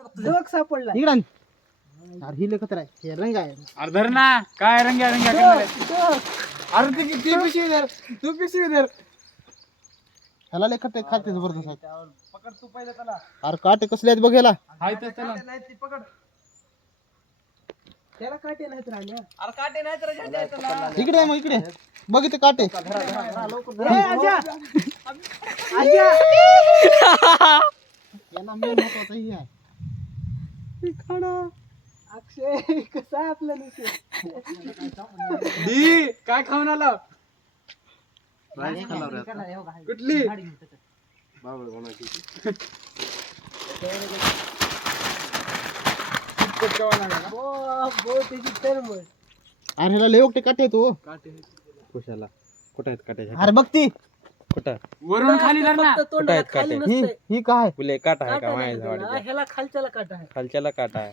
जग सापडला. इकडं आण. अरे ही लेखत आहे. हे रंग आहे. अरे धर ना. काय रंग्या रंग्या करणार आहे? जग. अरे ती ती पिशवी धर. तू पिशवी धर. ह्याला लेखत आहे खाते जबरदस्त आहे पकड तू पहिलं त्याला. अरे काटे कसले आहेत बघ ह्याला. हाय तर त्याला. नाही ती पकड. त्याला काटे नाहीत राहिल्या अरे काटे नाही तर इकडे आहे मग इकडे. बघ इथे काटे. ए, आजा. आजा. याला मेन महत्वाचं हे आहे. अक्षय कसा आहे आपला निश्चय दी काय खाऊन आला? कुठली? बो बो त्याची टर्म अरे ह्याला लय एकटे काटे हो. काटे कुशाला. कुठं आहेत काट्याच्या अरे बघ ती. कुठं? वरून खाली धर ना. फक्त तोंडाला आहेत खाली काटे? ही नसतंय. ही काय फुले काटा आहे? काटा का नाही माझ्या ह्याला खालच्याला काटा आहे. खालच्याला काटा आहे.